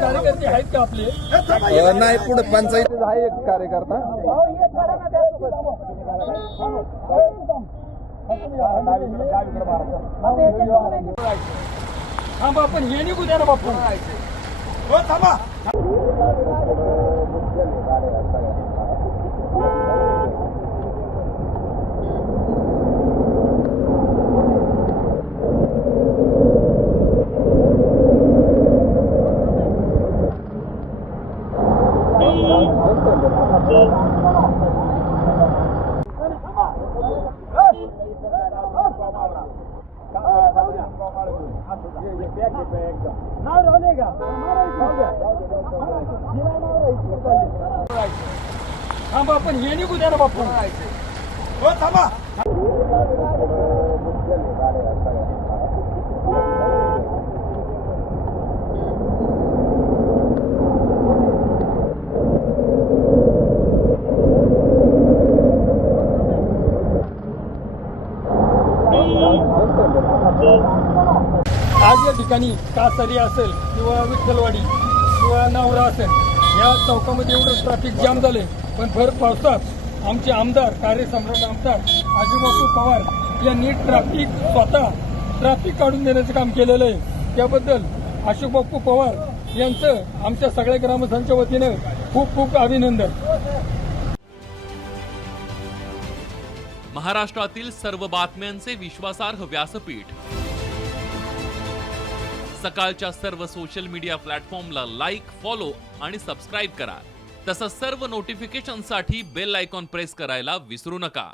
कार्यकर्ते आहेत का आपले? नाही, पुढे पंचायतीत आहे एक कार्यकर्ता. थांबा, पण हे निघू द्या ना बापू. थांबा. थांबा, पण हे निघू द्या ना बापू. थांबा. आज या ठिकाणी कासारी असेल किंवा विठ्ठलवाडी किंवा नावरा असेल, या चौकामध्ये एवढं ट्रॅफिक जाम झाले. पण भर पावसात आमचे आमदार, कार्यसम्राट आमदार आजूबापू पवार यांनी स्वतः ट्रॅफिक काढून देण्याचं काम केलेलं आहे. त्याबद्दल आशुबापू पवार यांचं आमच्या सगळ्या ग्रामस्थांच्या वतीनं खूप खूप अभिनंदन. महाराष्ट्रातील सर्व बातम्यांचे विश्वासार्ह व्यासपीठ. सकाळच्या सर्व सोशल मीडिया प्लॅटफॉर्मला लाईक, फॉलो आणि सबस्क्राईब करा. तसंच सर्व नोटिफिकेशनसाठी बेल आयकॉन प्रेस करायला विसरू नका.